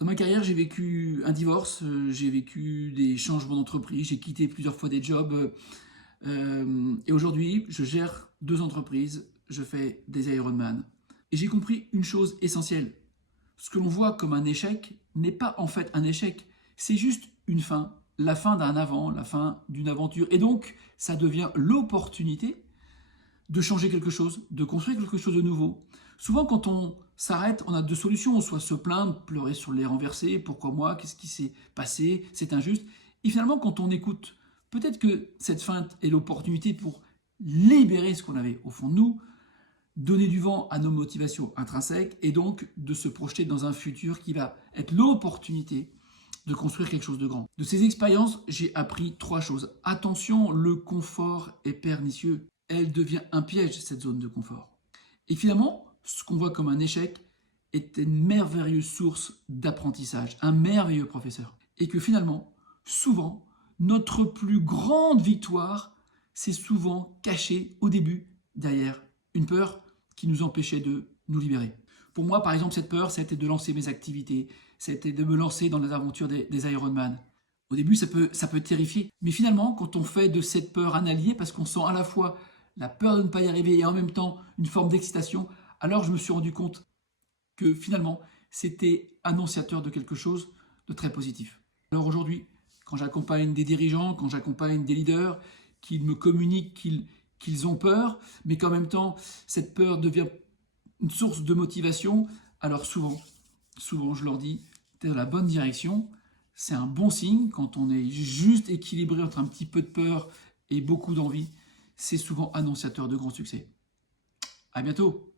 Dans ma carrière, j'ai vécu un divorce, j'ai vécu des changements d'entreprise, j'ai quitté plusieurs fois des jobs. Et aujourd'hui, je gère 2 entreprises, je fais des Ironman. Et j'ai compris une chose essentielle. Ce que l'on voit comme un échec n'est pas en fait un échec, c'est juste une fin, la fin d'un avant, la fin d'une aventure. Et donc, ça devient l'opportunité de changer quelque chose, de construire quelque chose de nouveau. Souvent, quand on s'arrête, on a 2 solutions. Soit se plaindre, pleurer sur les renversés, pourquoi moi, qu'est-ce qui s'est passé, c'est injuste. Et finalement, quand on écoute, peut-être que cette feinte est l'opportunité pour libérer ce qu'on avait au fond de nous, donner du vent à nos motivations intrinsèques et donc de se projeter dans un futur qui va être l'opportunité de construire quelque chose de grand. De ces expériences, j'ai appris 3 choses. Attention, le confort est pernicieux. Elle devient un piège, cette zone de confort. Et finalement, ce qu'on voit comme un échec est une merveilleuse source d'apprentissage, un merveilleux professeur. Et que finalement, souvent, notre plus grande victoire, c'est souvent caché au début derrière une peur qui nous empêchait de nous libérer. Pour moi, par exemple, cette peur, c'était de lancer mes activités, c'était de me lancer dans les aventures des Ironman. Au début, ça peut terrifier. Mais finalement, quand on fait de cette peur un allié, parce qu'on sent à la fois la peur de ne pas y arriver et en même temps une forme d'excitation, alors je me suis rendu compte que finalement, c'était annonciateur de quelque chose de très positif. Alors aujourd'hui, quand j'accompagne des dirigeants, quand j'accompagne des leaders, qu'ils me communiquent qu'ils ont peur, mais qu'en même temps, cette peur devient une source de motivation, alors souvent, je leur dis, t'es dans la bonne direction, c'est un bon signe quand on est juste équilibré entre un petit peu de peur et beaucoup d'envie, c'est souvent annonciateur de grand succès. À bientôt!